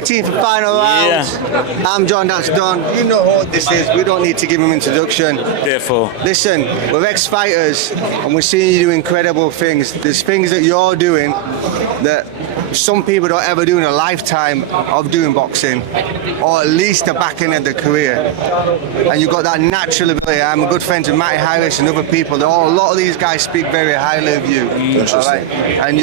13th and final round. I'm John, that's Don. You know what this is. We don't need to give him introduction. Therefore. Listen, we're ex-fighters and we're seeing you do incredible things. There's things that you're doing that some people don't ever do in a lifetime of doing boxing, or at least the back end of their career. And you've got that natural ability. I'm good friends with Matty Harris and other people. A lot of these guys speak very highly of you. Right? And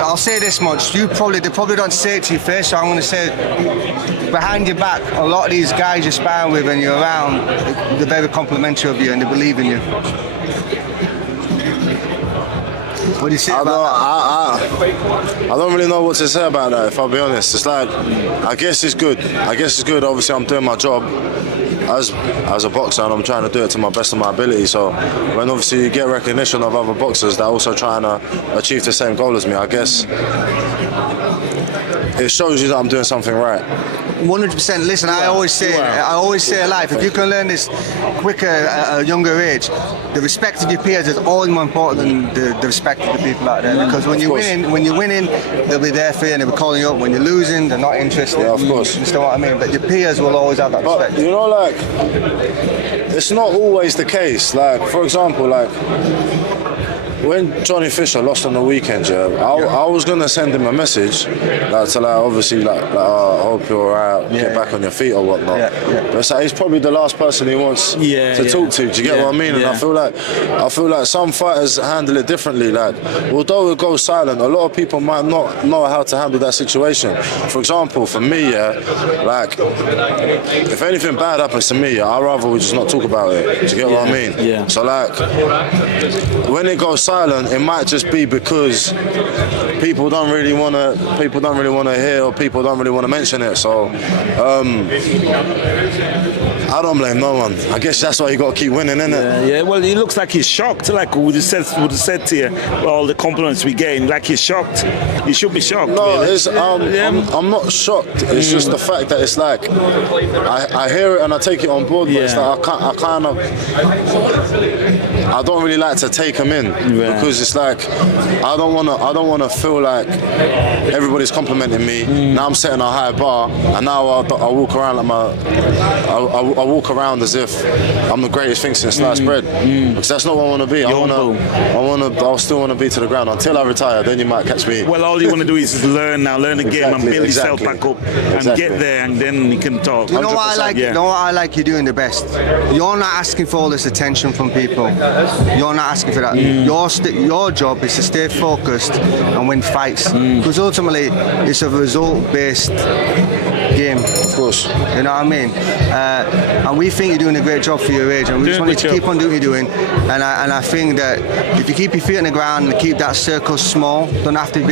I'll say this much, they probably don't say it to you first, so I'm going to say behind your back, a lot of these guys you're sparring with and you're around, they're very complimentary of you and they believe in you. What do you say about that? I don't really know what to say about that, if I'll be honest. It's like, I guess it's good. Obviously, I'm doing my job as a boxer and I'm trying to do it to my best of my ability. So when obviously you get recognition of other boxers that are also trying to achieve the same goal as me, I guess it shows you that I'm doing something right. 100%. Listen, I always say in life, if you can learn this quicker at a younger age, the respect of your peers is always more important than the respect of the people out there. Because when you're winning, they'll be there for you and they'll be calling you up. When you're losing, they're not interested. Yeah, of course. You know what I mean? But your peers will always have that respect. But you know, like, it's not always the case. Like, for example, like, when Johnny Fisher lost on the weekend, I was gonna send him a message, to obviously I hope you're alright, get back on your feet or whatnot. But it's like, he's probably the last person he wants to talk to. Do you get what I mean? And I feel like some fighters handle it differently. Like, although it goes silent, a lot of people might not know how to handle that situation. For example, for me, like, if anything bad happens to me, I'd rather we just not talk about it. Do you get what I mean? Yeah. So like, when it goes silent, it might just be because people don't really want to hear, or people don't really want to mention it. So I don't blame no one. I guess that's why you got to keep winning, innit? Yeah. Well, he looks like he's shocked. Like we just said to you, all the compliments we gain. Like he's shocked. He should be shocked. No, really. it's I'm not shocked. It's just the fact that it's like I hear it and I take it on board, but it's like I don't really like to take them in because it's like I don't want to feel like everybody's complimenting me. Now I'm setting a high bar, and now I walk around like I walk around as if I'm the greatest thing since sliced bread, because that's not what I want to be. I still want to be to the ground until I retire. Then you might catch me. Well, all you want to do is learn the game and build yourself back up and get there, and then you can talk. You know what I like? You know what I like you doing the best? You're not asking for all this attention from people. You're not asking for that. Your job is to stay focused and win fights, because ultimately it's a result-based game. Of course. You know what I mean? And we think you're doing a great job for your age, and we just want you to keep on doing what you're doing. And I think that if you keep your feet on the ground and keep that circle small, don't have to be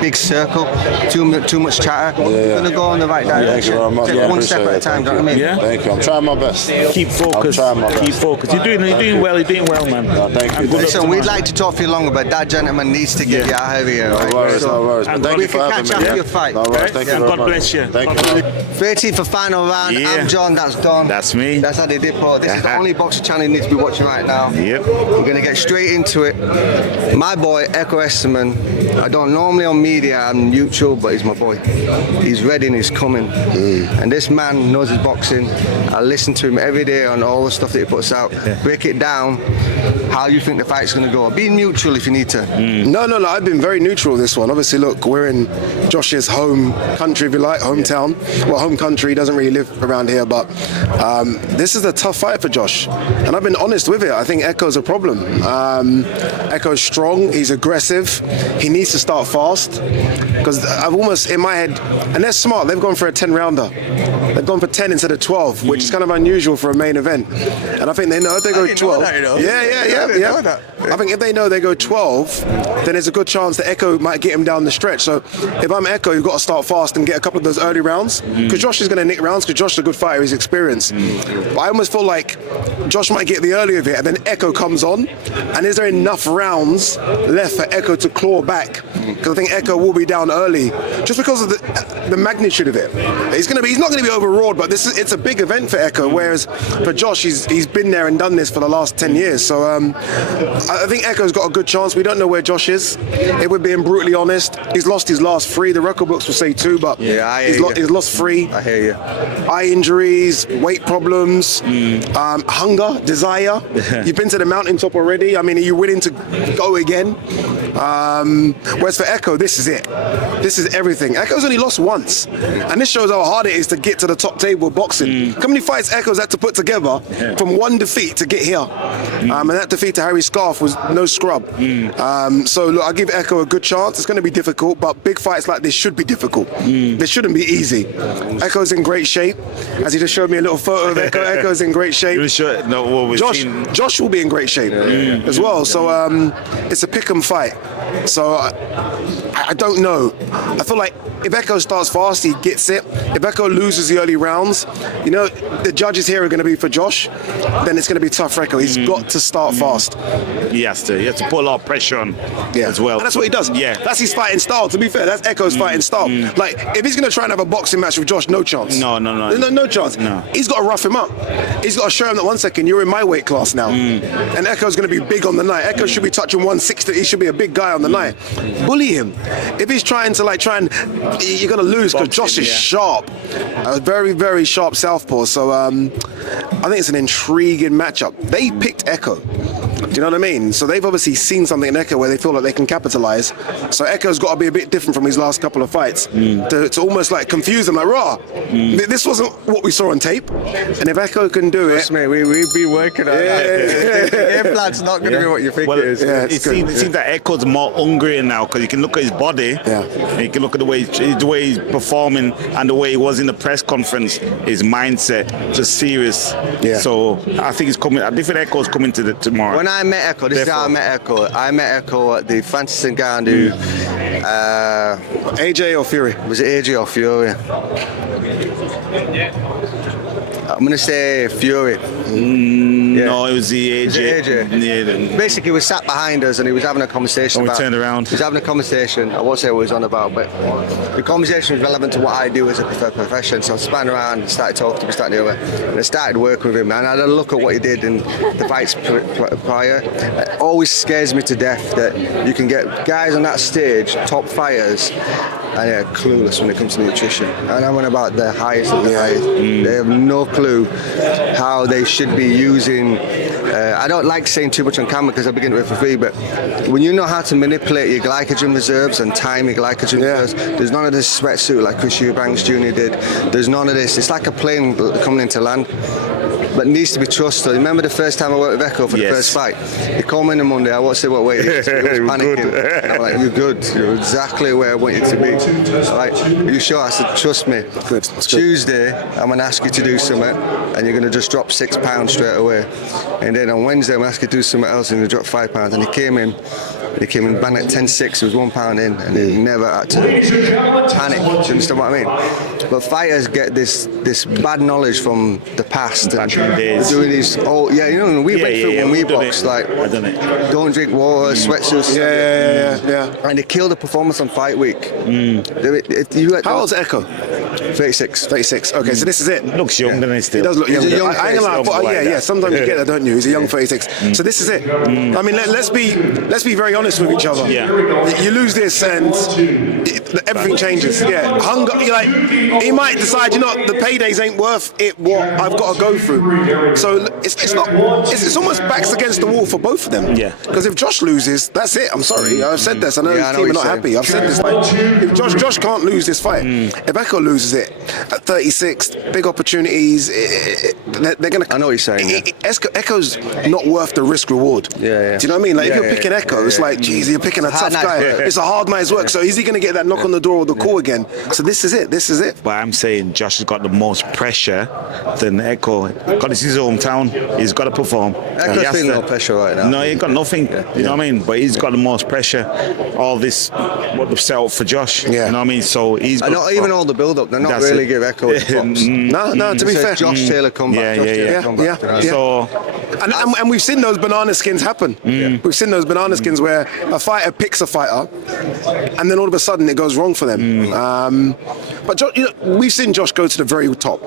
big circle, too much chatter, you're gonna go in the right direction. Thank you very much. Take one step at a time. Do you know what I mean? Yeah. Thank you. I'm trying my best. Keep focused. Keep focused. You're doing well. You're doing well, man. No, thank you. Listen, we'd like to talk for you longer, but that gentleman needs to get you out of here. Right? No worries. And Thank we you for can having catch me. after your fight. No worries. Thank you very much. God bless you. Thank you. 13th for final round. I'm John, that's Don. That's me. That's Ade Oladipo. This is the only boxing channel you need to be watching right now. Yep. We're going to get straight into it. My boy, Ekow Essuman. I don't normally on media, I'm neutral, but he's my boy. He's ready and he's coming. And this man knows his boxing. I listen to him every day on all the stuff that he puts out. Break it down. How you think the fight's going to go? Be neutral if you need to. No, I've been very neutral this one. Obviously, look, we're in Josh's home country, if you like, hometown. Well, home country, he doesn't really live around here, but this is a tough fight for Josh. And I've been honest with it. I think Ekow's a problem. Ekow's strong, he's aggressive, he needs to start fast. Because I've almost, in my head, and they're smart, they've gone for a 10-rounder. They've gone for 10 instead of 12, which is kind of unusual for a main event. And I think they know if they go 12. Yeah. I think if they know they go 12, then there's a good chance that Ekow might get him down the stretch. So if I'm Ekow, you've got to start fast and get a couple of those early rounds, because Josh is going to nick rounds, because Josh is a good fighter, he's experienced. But I almost feel like Josh might get the early of it, and then Ekow comes on, and is there enough rounds left for Ekow to claw back because I think Ekow will be down early, just because of the magnitude of it. He's not going to be overawed, but it's a big event for Ekow. Whereas for Josh, he's been there and done this for the last 10 years. So I think Ekow's got a good chance. We don't know where Josh is. If we're being brutally honest, he's lost his last 3. The record books will say 2, but he's lost 3. I hear you. Eye injuries, weight problems, hunger, desire. You've been to the mountaintop already. I mean, are you willing to go again? Whereas for Ekow, this is it. This is everything. Ekow's only lost once, and this shows how hard it is to get to the top table of boxing. How many fights Ekow's had to put together from one defeat to get here? And that defeat to Harry Scarf was no scrub. So look, I give Ekow a good chance. It's going to be difficult, but big fights like this should be difficult. They shouldn't be easy. Ekow's in great shape. As he just showed me a little photo of Ekow. Ekow's in great shape. Josh will be in great shape as well. So it's a pick'em fight. So I don't know. I feel like if Ekow starts fast, he gets it. If Ekow loses the early rounds, the judges here are going to be for Josh. Then it's going to be tough for Ekow. He's got to start fast. He has to put a lot of pressure on as well. And that's what he does. Yeah. That's his fighting style. To be fair, that's Ekow's fighting style. Like, if he's going to try and have a boxing match with Josh, no chance. No chance. No. He's got to rough him up. He's got to show him that 1 second, you're in my weight class now. And Ekow's going to be big on the night. Ekow should be touching 160. He should be a big guy on the night. Bully him. If he's trying to you're going to lose because Josh is sharp. A very, very sharp southpaw. So I think it's an intriguing matchup. They picked Ekow. Do you know what I mean? So they've obviously seen something in Ekow where they feel like they can capitalise. So Ekow's got to be a bit different from his last couple of fights to almost like confuse them. Like, this wasn't what we saw on tape. And if Ekow can do it... Trust me, we've been working on that. The game plan's not going to be what you think it is. Yeah, it seems that Ekow's more hungry now because you can look at his body, and you can look at the way he's performing and the way he was in the press conference, his mindset, just serious. Yeah. So I think he's coming. I think Ekow's coming tomorrow. When I met Ekow, this is how I met Ekow. I met Ekow at the Frampton and Ade AJ or Fury? Was it AJ or Fury? I'm going to say Fury. No, it was the AJ. Was it AJ? Yeah. Basically, he was sat behind us and he was having a conversation And we about... turned around. He was having a conversation. I won't say what he was on about, but the conversation was relevant to what I do as a profession. So I span around and started talking to him, started over, and I started working with him. And I had a look at what he did in the fights prior. It always scares me to death that you can get guys on that stage, top fighters, and they're clueless when it comes to nutrition. And I went about the highest of the highest. They have no clue how they should be using. I don't like saying too much on camera because I begin to it for free, but when you know how to manipulate your glycogen reserves and time your glycogen reserves, there's none of this sweatsuit like Chris Eubanks Jr. did. There's none of this. It's like a plane coming into land. But it needs to be trusted. Remember the first time I worked with Ekow for the first fight? He called me on a Monday, I won't say what weight he was panicking. I'm like, you're good, you're exactly where I want you to be. All right, are you sure? I said, trust me. Good. Tuesday, I'm going to ask you to do something, and you're going to just drop 6 pounds straight away. And then on Wednesday, I'm going to ask you to do something else, and you're going to drop 5 pounds. And he came in bang at 10-6, he was 1 pound in, and he never had to panic. Do you understand what I mean? But fighters get this bad knowledge from the past. Doing these, we went through when we boxed, like, don't drink water, sweatsuits. Yeah. And they killed the performance on fight week. How old's Ekow? 36. 36. Okay, so this is it. Looks young, doesn't he? Still. He does look young. He's a young I ain't gonna lie. Sometimes you get that, don't you? He's a young 36. So this is it. I mean, let's be very honest with each other. Yeah. You lose this and everything changes. Yeah. Hunger. He might decide, the paydays ain't worth it. What I've got to go through. So it's not. It's almost backs against the wall for both of them. Yeah. Because if Josh loses, that's it. I'm sorry. I've said this. I know his team are not happy. I've said this. If Josh can't lose this fight, if Ekow loses it at 36, big opportunities. They're gonna. I know what you're saying. Ekow's not worth the risk reward. Yeah. Do you know what I mean? Like if you're picking Ekow, it's like, geez, you're picking a tough guy. It's a hard night's work. So is he going to get that knock on the door or the call again? So this is it. But I'm saying Josh has got the most pressure than Ekow. Because it's his hometown. He's got to perform. Ekow's feeling no pressure right now. No, he ain't got nothing. You know what I mean? But he's got the most pressure. All this, what they've set up for Josh. Yeah. You know what I mean? So he's got. And not even all the build-up. They're not really give Ekow his props. No. To be fair, Josh Taylor come back Yeah. So, and we've seen those banana skins happen. We've seen those banana skins where a fighter picks a fighter, and then all of a sudden it goes wrong for them. But Josh, we've seen Josh go to the very top.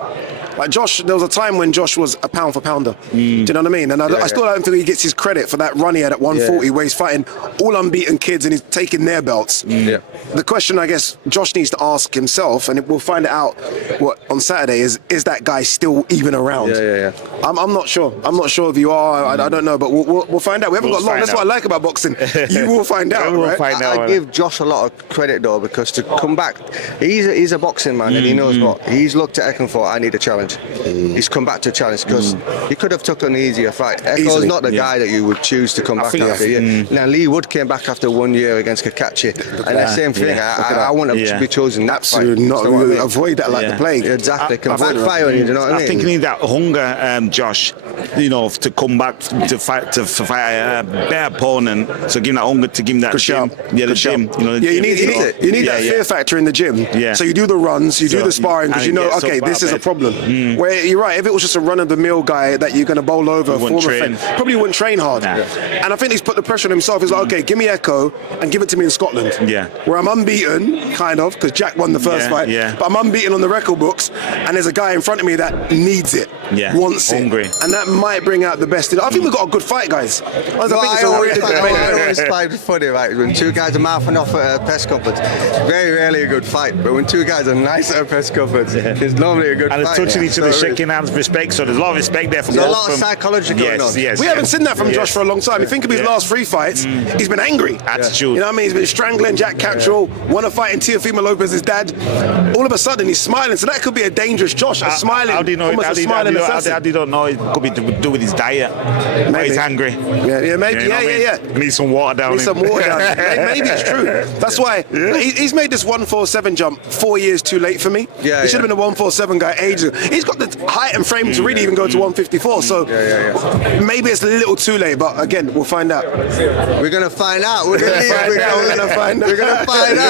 Like Josh, there was a time when Josh was a pound for pounder. Do you know what I mean? And I still don't think he gets his credit for that run he had at 140 where he's fighting all unbeaten kids and he's taking their belts. The question I guess Josh needs to ask himself, and we'll find it out on Saturday, is that guy still even around? I'm not sure. I'm not sure if you are. I don't know, but we'll find out. We haven't got long. That's what I like about boxing. You will find out, right? I give Josh a lot of credit though, because to come back, he's a boxing man and he knows what. He's looked at Ekow and thought, I need a challenge. He's come back to a challenge because he could have took an easier fight. Ekow's not the guy that you would choose to come back after. Now Lee Wood came back after 1 year against Kakachi, and the same thing. I want to be chosen that fight. Not avoid that like the plague. Exactly. Can backfire on you. Do you know what I mean? I think you need that hunger, Josh. To come back to fight a better opponent. So give him that hunger to give him that gym. The gym. You need that fear factor in the gym. So you do the runs, you do the sparring because you know, okay, this is a problem. Where you're right, if it was just a run-of-the-mill guy that you're going to bowl over, probably wouldn't train hard. And I think he's put the pressure on himself. He's like, okay, give me Ekow and give it to me in Scotland. Where I'm unbeaten, kind of, because Jack won the first fight. But I'm unbeaten on the record books, and there's a guy in front of me that needs it, wants hungry. And that might bring out the best in it. I think we've got a good fight, guys. I always find it funny, right? When two guys are mouthing off at a press conference, very rarely a good fight. But when two guys are nice at a press conference, it's normally a good fight. And they're touching each other, shaking hands, respect. So there's a lot of respect there from both. There's a lot of psychology going on. We haven't seen that from Josh for a long time. You think of his last 3 fights, he's been angry. Attitude. You know what I mean? He's been strangling Jack Cattrall, want to fight in Teofimo Lopez's dad. All of a sudden he's smiling. So that could be a dangerous Josh. Smiling. How do you know? How do you don't know? It could be to do with his diet. Maybe he's angry. Maybe. Need some water down. Maybe it's true. That's why he's made this 147 jump 4 years too late for me. He should have been a 147 guy ages ago. He's got the height and frame to really even go to 154. So maybe it's a little too late. But again, we'll find out. We're gonna find out. We're gonna find out.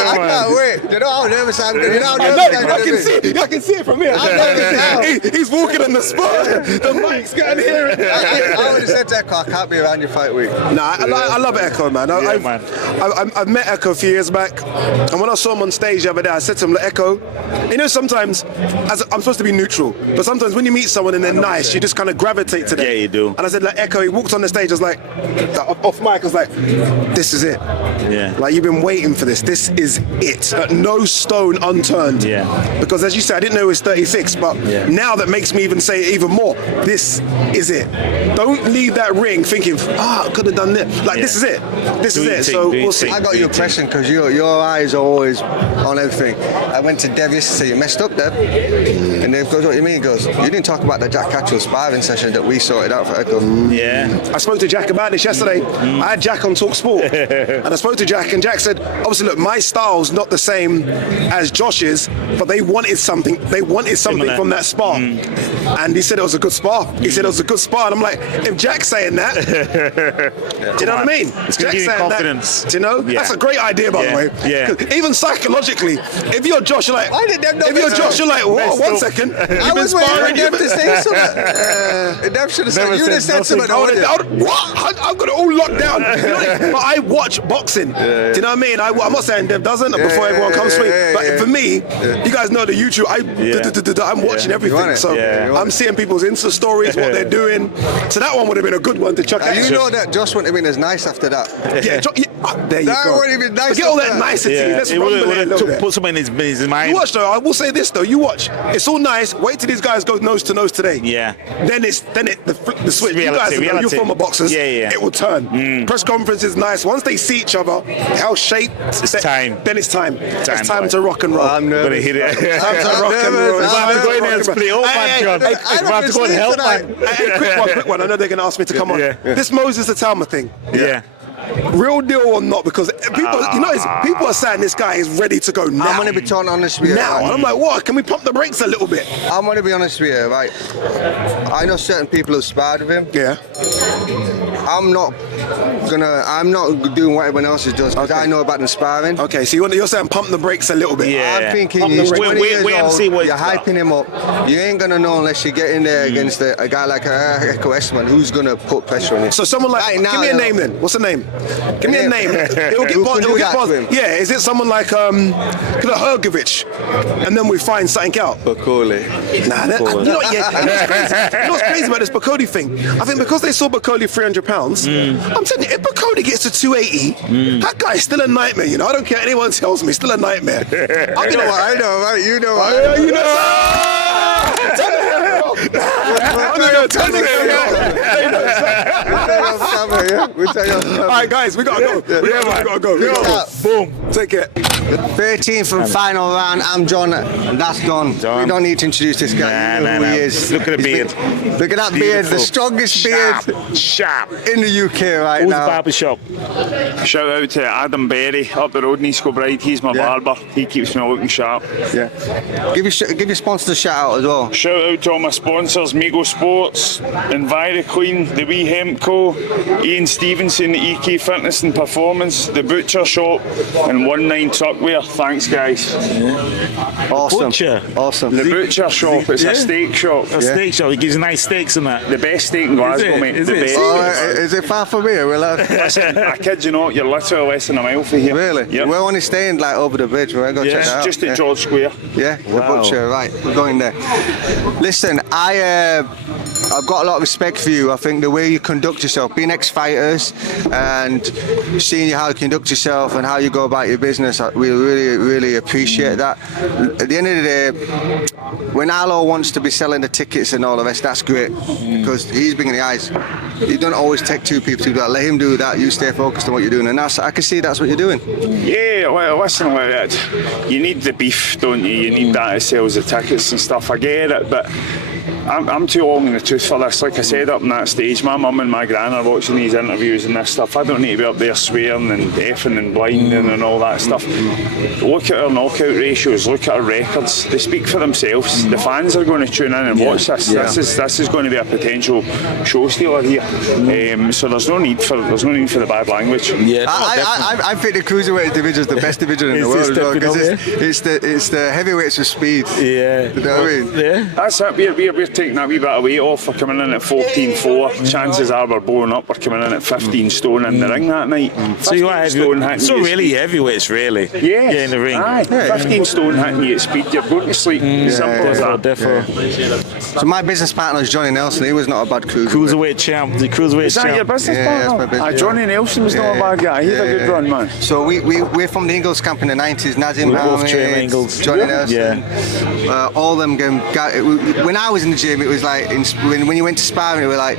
I can't wait. You know how nervous I'm going. I can see it from here. He's walking on the spot. The mic's getting here. I would have said to Ekow, I can't be around your fight week. Nah, I love Ekow, man. I've met Ekow a few years back, and when I saw him on stage the other day, I said to him, Ekow, sometimes I'm supposed to be neutral, but sometimes when you meet someone and they're nice, you just kind of gravitate to them. Yeah, you do. And I said, Ekow, he walked on the stage, I was like, off mic, I was like, this is it. Like, you've been waiting for this. This is it. No stone unturned. Because as you said, I didn't know it was 36, but now that makes me even say it even more. This is it. Don't leave that ring thinking, I could have done this. Like, this is it. This is it. So we'll see. I got your question because your eyes are always on everything. I went to Dev yesterday, you messed up, Dev. And Dev goes, what do you mean? He goes, you didn't talk about the Jack Cattrall sparring session that we sorted out for Ekow. I spoke to Jack about this yesterday. I had Jack on Talk Sport. And I spoke to Jack, and Jack said, obviously, look, my style's not the same as Josh's, but they wanted something. They wanted something from that spar. And he said it was a good spar. He said it was a good spar. And I'm like, if Jack's saying that, do you know what I mean? It's Jack's saying confidence. That, do you know? That's a great idea, by the way. Even psychologically, if you're Josh, you're like, whoa, 1 second. I was waiting for Dev to say something. Dev should have said, you'd have said something. What? I've got it all locked down. But I watch boxing. Do you know what I mean? I'm not saying Dev doesn't before everyone comes to me. But for me, you guys know the YouTube. I'm watching everything. So I'm seeing people's Insta stories, what they're doing. So that one would have been a good one to chuck out. You know that Josh wouldn't have been as nice after that. There you go. That wouldn't have been nice. Forget all that nicety. Let's rumble it a little bit. Put something in his mind. You watch though. I will say this though. You watch. It's all nice. Wait till these guys go nose to nose today. Then the switch. You guys know, you're former boxers. It will turn. Press conference is nice. Once they see each other, how shaped. It's time. Then it's time. It's time to rock and roll. I'm nervous. Gonna hit it. Time to rock and roll. I'm going there and split up, man, John. I'm about to go and help, man. Quick one. I know they're going to ask me to come on. This Moses Itauma thing. Real deal or not? Because people are saying this guy is ready to go now. I'm going to be totally honest with you. Now. And I'm like, what? Can we pump the brakes a little bit? I'm going to be honest with you, right? I know certain people who sparred with him. I'm not doing what everyone else does because I know about the sparring. Okay, so you're saying pump the brakes a little bit. Yeah. I'm thinking Pump the he's brakes. 20 years Wait and old, see what you're he's got. hyping him up. You ain't gonna know unless you get in there against a guy like Ekow Essuman who's gonna put pressure on him. So someone like, Right now, give me a name then. What's the name? Give me a name. It'll get Who can do that to buzzed. him? Yeah, is it someone like Hergovic? And then we find something out. Bakoli. Nah, you know what? Yeah, you know what's crazy about this Bakoli thing? I think because they saw Bakoli £300, I'm telling you, if Bakoli gets to 280, that guy's still a nightmare. You know, I don't care what anyone tells me, still a nightmare. I know, right? You know, right? You know. All right, guys, we gotta go. We gotta go. Boom. Take it. 13th and final round. I'm John, and that's Don. John. We don't need to introduce this guy. You know who he is. Look at the beard. Look at that beard. The strongest beard Sharp. in the UK right Who's now. the barber shop? Shout out to Adam Berry up the road in East Kilbride. He's my barber. He keeps me looking sharp. Yeah. Give your sponsors a shout out as well. Shout out to all my sponsors: Migo Sports, EnviroClean, the Wee Hemp Co, Ian Stevenson, EK Fitness and Performance, the Butcher Shop, and 19 Truckwear. Thanks, guys. Awesome. Butcher. Awesome. The Butcher Shop. It's a steak shop. A steak shop. He gives you nice steaks and that. The best steak in Glasgow, mate. Is The it? best. Is it far from here? Listen, I kid you not, you're literally less than a mile from here. Really? Yep. We're only staying like over the bridge. We're going to check that out. Just at George Square. Yeah, the butcher, right. We're going there. Listen, I've got a lot of respect for you. I think the way you conduct yourself, being ex-fighters and seeing you how you conduct yourself and how you go about your business, we really, really appreciate that. At the end of the day, when Arlo wants to be selling the tickets and all the rest, that's great because he's bringing the eyes. You don't always take two people to do that. Let him do that. You stay focused on what you're doing, and I can see that's what you're doing. Yeah, well, listen, you need the beef, don't you? You need that that sells the tickets and stuff. I get it, but I'm too long in the tooth for this. Like I said, up on that stage, my mum and my gran are watching these interviews and this stuff. I don't need to be up there swearing and effing and blinding and all that stuff. Look at our knockout ratios, look at our records. They speak for themselves. The fans are going to tune in and watch this. Yeah. This is going to be a potential show stealer here. So there's no need for the bad language. Yeah, I think the cruiserweight division is the best division in the world as well, because it's the heavyweights with speed. Yeah. You know what I mean? Yeah. That's it. We're taking that wee bit of weight off. We're coming in at 14.4. Chances are we're blowing up. We're coming in at 15 stone in the ring that night. So you are so really heavyweights, really. Yeah. In the ring. Aye. 15 stone hitting you at speed. You're going to sleep. Simple as that. Defo. So my business partner is Johnny Nelson. He was not a bad cruiserweight Cruiserweight champ. The cruiserweight Is that champ. your business that's partner? my business. Johnny Nelson was not a bad guy. He had a good run, man. So we're from the Ingles camp in the 90s. Nazim We both trained Mohammed, Ingles. Johnny Nelson. Yeah. All them when I was in the gym, it was like when you went to sparring, it was like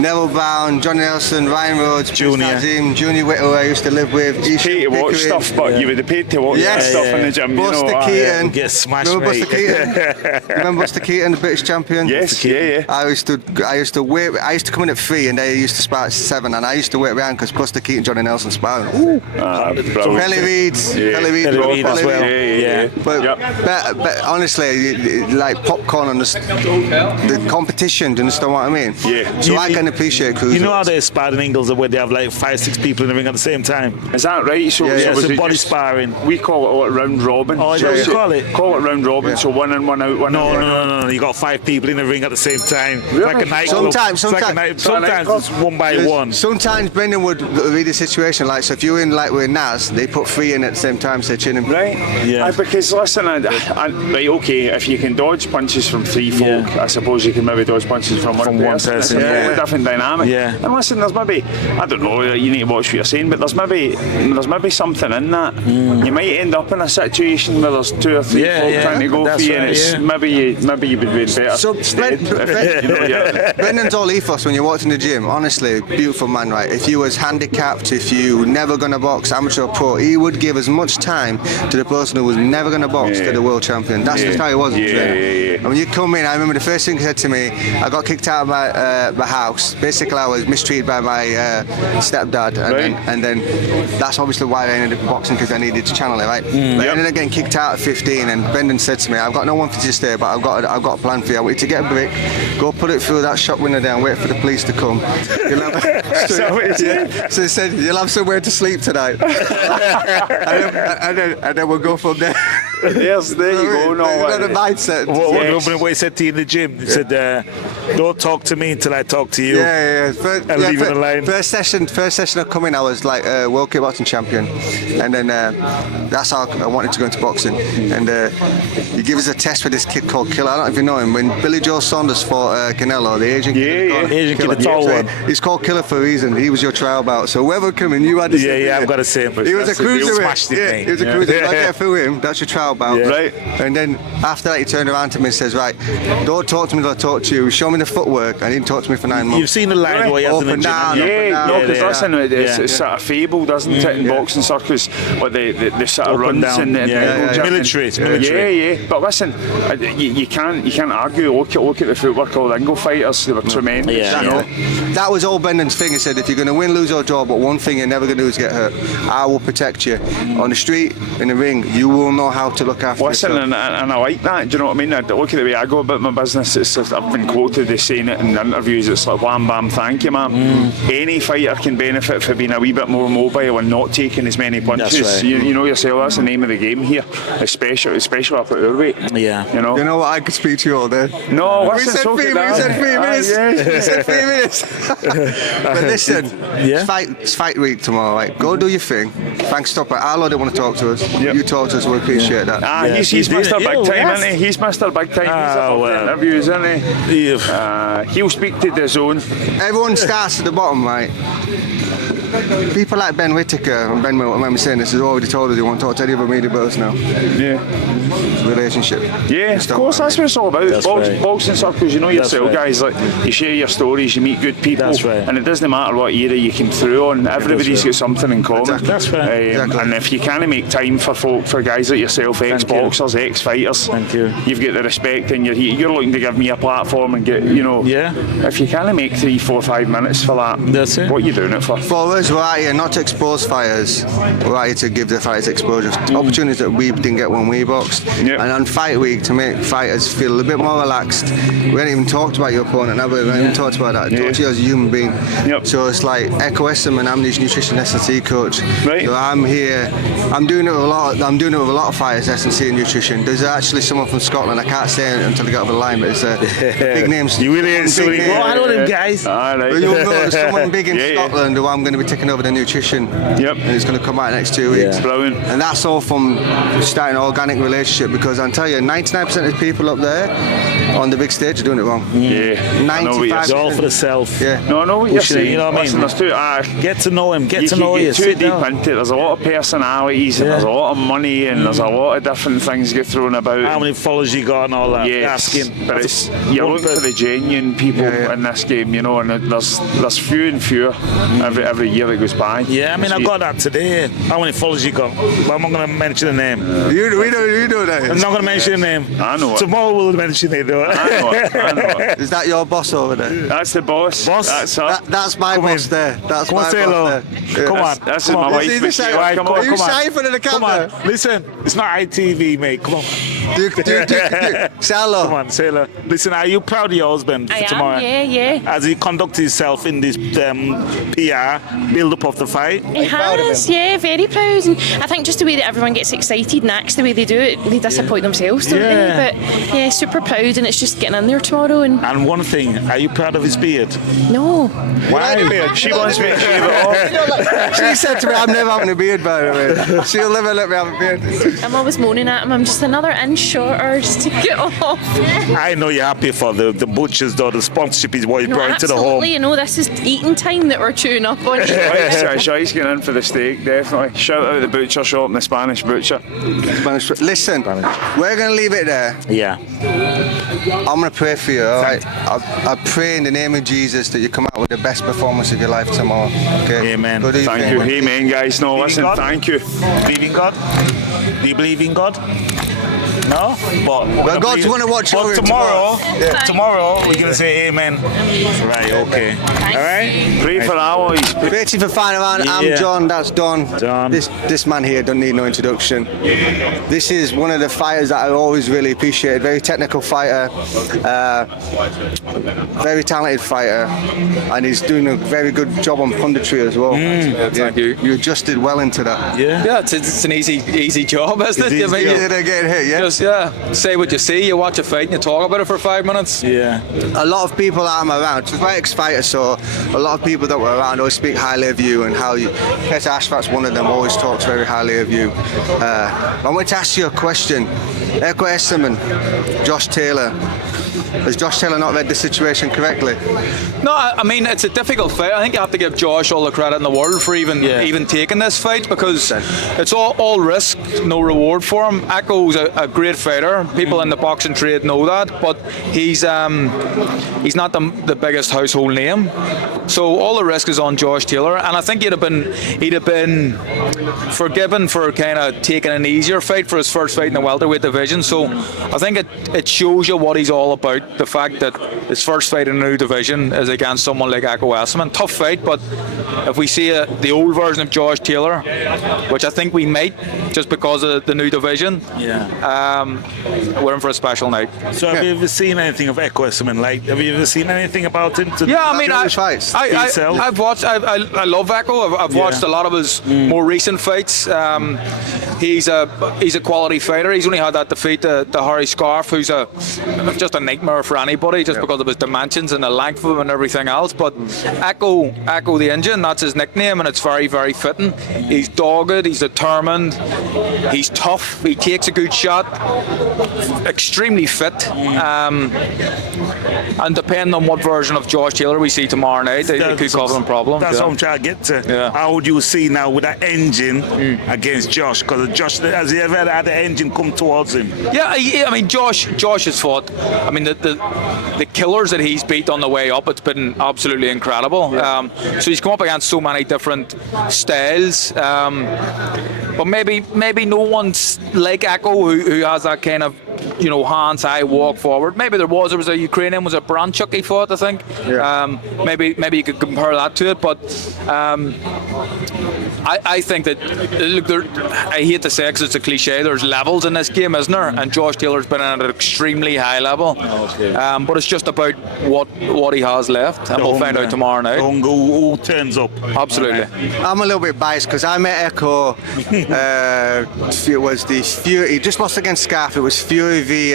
Neville Brown, Johnny Nelson, Ryan Rhodes, Junior. Nazim, Junior Whittle, I used to live with. Pay to watch stuff, but you would have paid to watch that stuff in the gym. Buster Keaton. Get smashed, Remember mate. Buster Keaton? Remember Buster Keaton, the British champion? Yes, yeah. I used to wait. I used to come in at 3, and they used to spar at 7, and I used to wait around because Buster Keaton, Johnny Nelson sparring. Ooh. Kelly Reed's. Kelly Reed as well. Yeah. But honestly, like popcorn on the competition. Do you understand what I mean? Yeah. So I can appreciate cruisers. You know how they spar in Ingles where they have like 5-6 people in the ring at the same time? Is that right? So, Yeah, was so it body just- sparring. We call it round robin. Oh, is that what you call it? Call it round robin. So one in, one out, one in, one out. No. You got 5 people in the ring at the same time. Really? Like a nightclub. Sometimes Sometimes it's one by one. Sometimes Brendan would read the situation like, so if you're in like with Naz, they put 3 in at the same time, so chin him. Right? Yeah. Because listen, right, okay, if you can dodge punches from 3 folk, I suppose you can maybe dodge punches from one person. It's a totally different dynamic. Yeah. And listen, there's maybe, I don't know, you need to watch what you're saying, but there's maybe something in that. You might end up in a situation where there's 2 or 3 folk trying to go for you, and it's maybe you would be better. So Brendan's all ethos when you walked in the gym, honestly, beautiful man, right? If you was handicapped, if you never gonna box, amateur or pro, he would give as much time to the person who was never gonna box to the world champion. That's just how he was. And when you come in, I remember the first first thing he said to me, I got kicked out of my house. Basically, I was mistreated by my stepdad, and then that's obviously why I ended up boxing, because I needed to channel it, right? But I ended up getting kicked out at 15, and Brendan said to me, I've got no one for you to stay, but I've got a plan for you. I want you to get a brick, go put it through that shop window there and wait for the police to come. So he said, you'll have somewhere to sleep tonight. and then we'll go from there. Yes, there you go. Not a mindset. What he said to you in the gym, he said, don't talk to me until I talk to you. Yeah. Leave it alone. First session of coming, I was like world kickboxing champion, and then that's how I wanted to go into boxing. And he gave us a test with this kid called Killer. I don't know if you know him. When Billy Joe Saunders fought Canelo, the Asian kid, Asian kid, the tall one. He's called Killer for a reason. He was your trial bout. So whoever come in, you had to say, I've got to say him. He was a cruiserweight. He was a cruiserweight. I get through him. That's your trial bout. Right. And then after that, he turned around to me and says, right, don't talk to me until I talk to you. Show me the footwork. And he didn't talk to me for 9 months. You've seen the line where he has in the gym. Because listen, it's sort of fable, doesn't it, in boxing circles, what the sort of runs and military. Yeah. But listen, you can't argue. Look at the footwork of the Ingle fighters. They were tremendous. That was all Brendan's thing. He said, if you're going to win, lose or draw, but one thing you're never going to do is get hurt. I will protect you. On the street, in the ring, you will know how to look after yourself. Listen, and I like that. Do you know what I mean? Look at the way I go about my business. I've been quoted as saying it in interviews. It's like wham bam, thank you, man. Any fighter can benefit for being a wee bit more mobile and not taking as many punches. That's right. You know yourself. That's the name of the game here, especially up at our weight. Yeah. You know what? I could speak to you all day. No, we said 3 minutes. We said 3 minutes. But listen, it's fight week tomorrow, right? Go do your thing. Thanks, stop it. Arlo didn't want to talk to us. You talk to us. We appreciate that. He's Mr. Big Time, isn't he? He's Mr. Big Time. He's up for interviews, isn't he? He'll speak to the zone. Everyone starts at the bottom, right? People like Ben Whittaker and Ben, I remember saying this, has already told us he won't talk to any other media about us now. Relationship. Yeah, of course, that's what it's all about. Boxing circles, you know yourself, guys. Like, you share your stories, you meet good people, and it doesn't matter what era you came through on. Everybody's got something in common. That's right. And if you can't make time for guys like yourself, ex-boxers, ex-fighters, you've got the respect, and you're looking to give me a platform and get, if you can't make 3, 4, 5 minutes for that, what are you doing it for? For us, we're out here not to expose fighters, we're out here to give the fighters exposure, opportunities that we didn't get when we boxed. And on fight week, to make fighters feel a little bit more relaxed. We haven't even talked about your opponent, have we? We haven't even talked about that. Talk to you as a human being. So it's like Ekow Essuman, I'm the nutrition S&C coach. So I'm here. I'm doing it with a lot of fighters, S&C and nutrition. There's actually someone from Scotland. I can't say it until I get over the line, but it's big names. You really ain't silly. I know them guys. But you'll know there's someone big in Scotland who I'm going to be taking over the nutrition. And it's going to come out next 2 weeks. Brilliant. And that's all from starting an organic relationship, because I tell you, 99% of the people up there on the big stage are doing it wrong. 95%. It's all for the self. No, I know what you're saying. You know what I mean? Listen, get to know him. Get to know you. Get too deep into it. There's a lot of personalities, and there's a lot of money, and there's a lot of different things get thrown about. How many followers you got and all that? Asking. But you're looking for the genuine people in this game, and there's few and fewer every year that goes by. Yeah, I mean, I got that today. How many followers you got? But I'm not going to mention the name. You know that. I'm not going to mention the name. I know it. Tomorrow we'll mention it, though. I know it. Is that your boss over there? That's the boss. That's my boss there. That's my boss there. Come on. That's my wife. Are you shy in front of the camera? Come on. Listen, it's not ITV, mate. Come on. Say hello. Come on, say hello. Listen, are you proud of your husband for tomorrow? Yeah. Has he conducted himself in this PR build-up of the fight? He has, very proud. And I think just the way that everyone gets excited and acts the way they do it, they disappoint themselves, don't they? But super proud, and it's just getting in there tomorrow. And one thing, are you proud of his beard? No. Why? She wants me to shave it off. She said to me, I'm never having a beard, by the way. She'll never let me have a beard. I'm always moaning at him, I'm just another inch shorter just to get off. I know you're happy for the butchers, though. The sponsorship is what you brought into the home. Absolutely, this is eating time that we're chewing up on. Shai's getting in for the steak, definitely. Shout out the butcher shop and the Spanish butcher. Listen, we're going to leave it there. Yeah. I'm going to pray for you, all right? I pray in the name of Jesus that you come out with the best performance of your life tomorrow. Okay? Amen. Thank you. Amen, guys. No, listen, thank you. Believe in God? Do you believe in God? No, but God's going to watch over it tomorrow we're gonna say amen. Right, okay. All right. Pray for our boys. Creative for Fine Man. I'm John. That's Don. John. This man here don't need no introduction. This is one of the fighters that I always really appreciated. Very technical fighter, very talented fighter, and he's doing a very good job on punditry as well. Thank you. You adjusted well into that. Yeah, it's an easy job, isn't it? I mean, Easier than getting hit, yeah. just say what you see. You watch a fight and you talk about it for 5 minutes. Yeah. A lot of people that I'm around, because I'm ex-fighter, so a lot of people that were around always speak highly of you and how you. Peter Ashfat's one of them, always talks very highly of you. I want to ask you a question. Ekow Essuman, Josh Taylor. Has Josh Taylor not read the situation correctly? No, I mean, it's a difficult fight. I think you have to give Josh all the credit in the world for even taking this fight, because it's all risk, no reward for him. Ekow's a great fighter. People in the boxing trade know that, but he's not the biggest household name. So all the risk is on Josh Taylor, and I think he'd have been forgiven for kind of taking an easier fight for his first fight in the welterweight division. So I think it shows you what he's all about. The fact that his first fight in a new division is against someone like Ekow Essuman. Tough fight, but if we see the old version of Josh Taylor, which I think we might, just because of the new division, we're in for a special night. So have you ever seen anything of Ekow Essuman? Like, have you ever seen anything about him? Yeah, I mean, fights. I've watched. I love Ekow. I've watched a lot of his more recent fights. He's a quality fighter. He's only had that defeat to Harry Scarf, who's just a nightmare for anybody, just because of his dimensions and the length of him and everything else. But Ekow the Engine, that's his nickname, and it's very, very fitting. He's dogged, he's determined, he's tough, he takes a good shot, extremely fit. And depending on what version of Josh Taylor we see tomorrow night, it could cause him problems. That's what I'm trying to get to. Yeah. How would you see now with that engine against Josh? Because Josh, has he ever had the engine come towards him? Yeah, I mean, Josh has fought. I mean, the killers that he's beat on the way up, it's been absolutely incredible. So he's come up against so many different styles. But maybe no one's like Ekow who has that kind of, hands high walk forward. Maybe there was a Ukrainian, was a Branchuk he fought, I think. Yeah. Maybe you could compare that to it, but I think that, look, I hate to say it because it's a cliche, there's levels in this game, isn't there? And Josh Taylor's been at an extremely high level. But it's just about what he has left, and we'll find out tomorrow night. Who turns up? Absolutely. I'm a little bit biased because I met Ekow. It was the Fury. He just lost against Scarf. It was Fury v.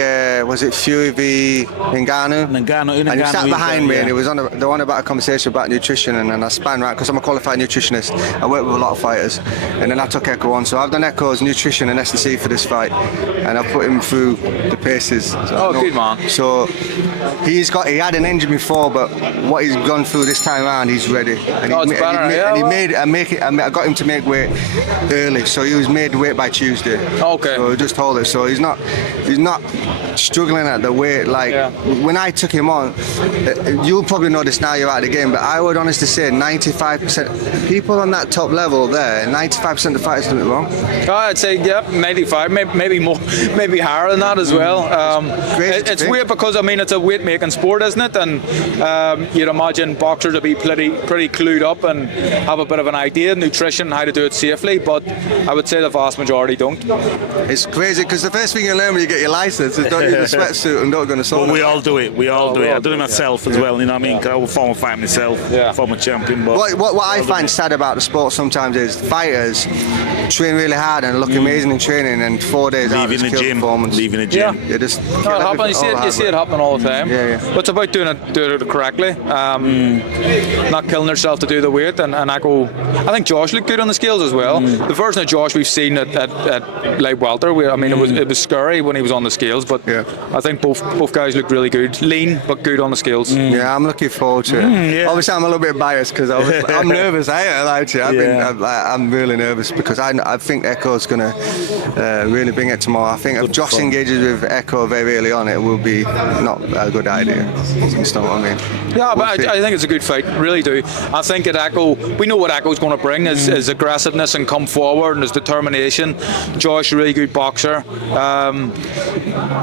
Fury v. Ngannou. And he sat behind me, and he was on about a conversation about nutrition, and I span right because I'm a qualified nutritionist. I work with a lot of fighters, and then I took Ekow on. So I've done Ekow's nutrition and S&C for this fight, and I put him through the paces. So good man. So he had an engine before, but what he's gone through this time around, he's ready. And I got him to make weight early, so he was made weight by Tuesday. Okay. So just hold it. So he's not struggling at the weight when I took him on. You'll probably know this now you're out of the game, but I would honestly say 95% people on that top level there, 95% of the fighters do it wrong. I'd say 95, maybe more, maybe higher than that as well. It's weird because I mean it's a weight making sport, isn't it? And you'd imagine boxers would be pretty clued up and have a bit of an idea of nutrition, how to do it safely. But I would say the vast majority don't. It's crazy because the first thing you learn when you get your license is don't use a sweatsuit and don't go to sauna. But we all do it. I do it myself as well. You know what I mean? 'Cause I was a former fighter myself, former champion. But what I find sad about the sport sometimes is fighters train really hard and look amazing in training, and 4 days out leaving the gym. Yeah. You just it happens. You see it happen all the time. Yeah. But it's about doing it correctly. Not killing yourself to do the weight. And Ekow, I think Josh looked good on the scales as well. The version of Josh we've seen at light welter, it was scary when he was on the scales, but I think both guys looked really good. Lean but good on the scales. Yeah, I'm looking forward to it. Obviously I'm a little bit biased because I'm nervous. I ain't allowed to. I'm really nervous because I think Ekow's going to really bring it tomorrow. I think if Josh engages with Ekow very early on, it will be not a good idea. You know what I mean? Yeah, but I think it's a good fight, really do. I think that Ekow, we know what Ekow's going to bring, his aggressiveness and come forward and his determination. Josh, a really good boxer,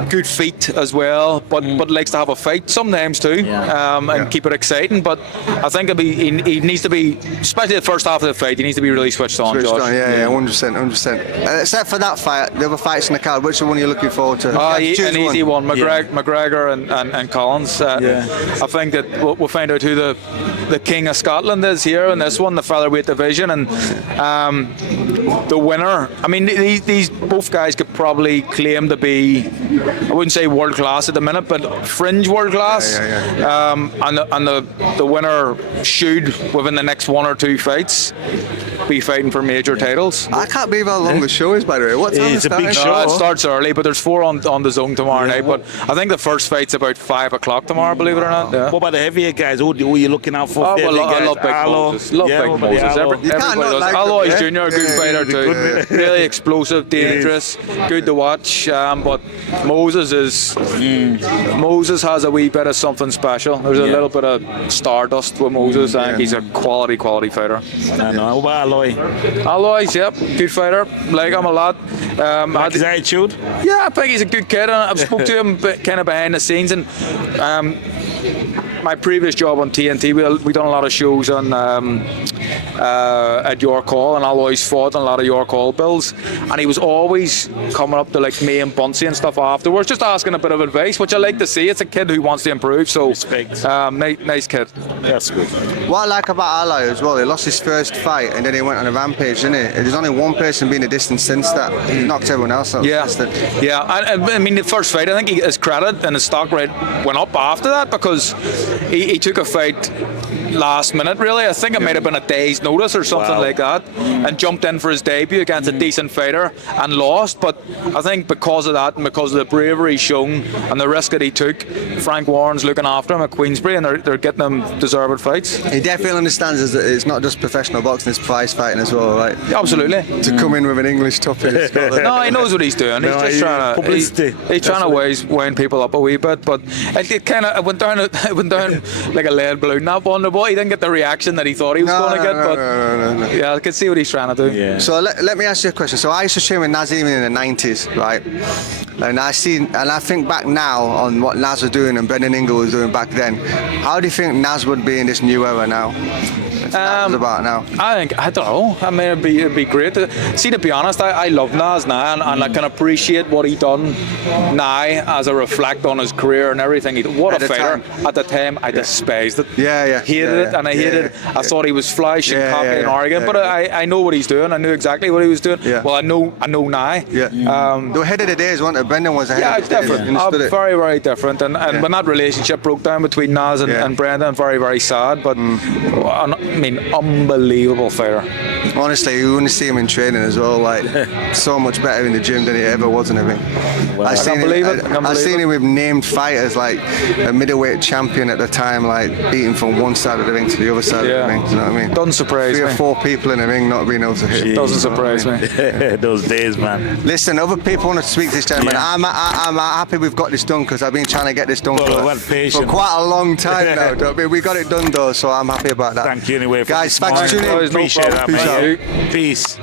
good feet as well, but likes to have a fight sometimes too, and keep it exciting. But I think he needs to be, especially the first half of the fight, he needs to be really switched on, Josh. 100%. Except for that fight, the other fights in the card, which one are you looking forward to? An easy one, McGregor and Collins. I think that we'll find out who the king of Scotland is here in this one, the featherweight division, and the winner. I mean, these both guys could probably claim to be, I wouldn't say world class at the minute, but fringe world class. And the winner should, within the next 1 or 2 fights, be fighting for major titles. I can't believe how long the show is, by the way. What time It's a big show. It starts early, but there's 4 on the zone tomorrow night. But I think the first fight's about 5 o'clock tomorrow, believe it or not. What about the heavier guys? Who are you looking out for? I love Big Moses. Big Moses. Everybody does. Alois Jr., a good fighter too. Really explosive, dangerous, good to watch. But Moses has a wee bit of something special. There's a little bit of stardust with Moses. I think he's a quality fighter. I know. What about Alois? Alois, yep, good fighter. Like him a lot. His attitude? Yeah, I think he's a good kid. And I've spoke to him kind of behind the scenes, and my previous job on TNT, we done a lot of shows on at York Hall, and Alois fought on a lot of York Hall bills, and he was always coming up to like me and Bunsey and stuff afterwards, just asking a bit of advice, which I like to see. It's a kid who wants to improve, so respect. Nice kid. That's good. What I like about Alois as well, he lost his first fight and then he went on a rampage, didn't he? There's only one person been a distance since that. He knocked everyone else out. I mean, the first fight, I think his credit and his stock rate went up after that, because he took a fight last minute, really. I think it might have been a day's notice or something like that, and jumped in for his debut against a decent fighter and lost. But I think because of that and because of the bravery shown and the risk that he took, Frank Warren's looking after him at Queensberry, and they're getting him deserved fights. He definitely understands that it's not just professional boxing, it's prize fighting as well, right? Absolutely. To come in with an English topping. No, he knows what he's doing. He's just trying to publicity. He's trying to wind people up a wee bit, but it kind of went down like a lead balloon. That one, the boy, he didn't get the reaction that he thought he was going to get. No. Yeah, I can see what he's trying to do. Yeah. So let me ask you a question. So I used to train with Nazim in the 90s, right? And I think back now on what Naz was doing and Brendan Ingle was doing back then. How do you think Naz would be in this new era now? About now? I don't know. I mean, it'd be great. To be honest, I love Naz now, and I can appreciate what he done now as I reflect on his career and everything. What a fighter! At the time, I despised it. Hated it, and I hated it. I thought he was flash and cocky and arrogant, but I know what he's doing. I knew exactly what he was doing. Well, I know now. They were ahead of the days, weren't they? Brendan was ahead. It's different. Very, very different. And when that relationship broke down between Naz and Brendan, very, very sad. But I mean, unbelievable fighter. Honestly, you wouldn't see him in training as well. Like so much better in the gym than he ever was and everything. Well, I've seen him with named fighters, like a middleweight champion at the time, like beating from one side of the ring to the other side of the ring. Do you know what I mean? Doesn't surprise me. 3 or 4 people in the ring not being able to hit. Doesn't surprise me. Those days, man. Listen, other people want to speak to this gentleman. I'm happy we've got this done, because I've been trying to get this done for quite a long time now. We got it done though, so I'm happy about that. Thank you anyway. Guys, thanks for tuning in. Appreciate that, man. Peace.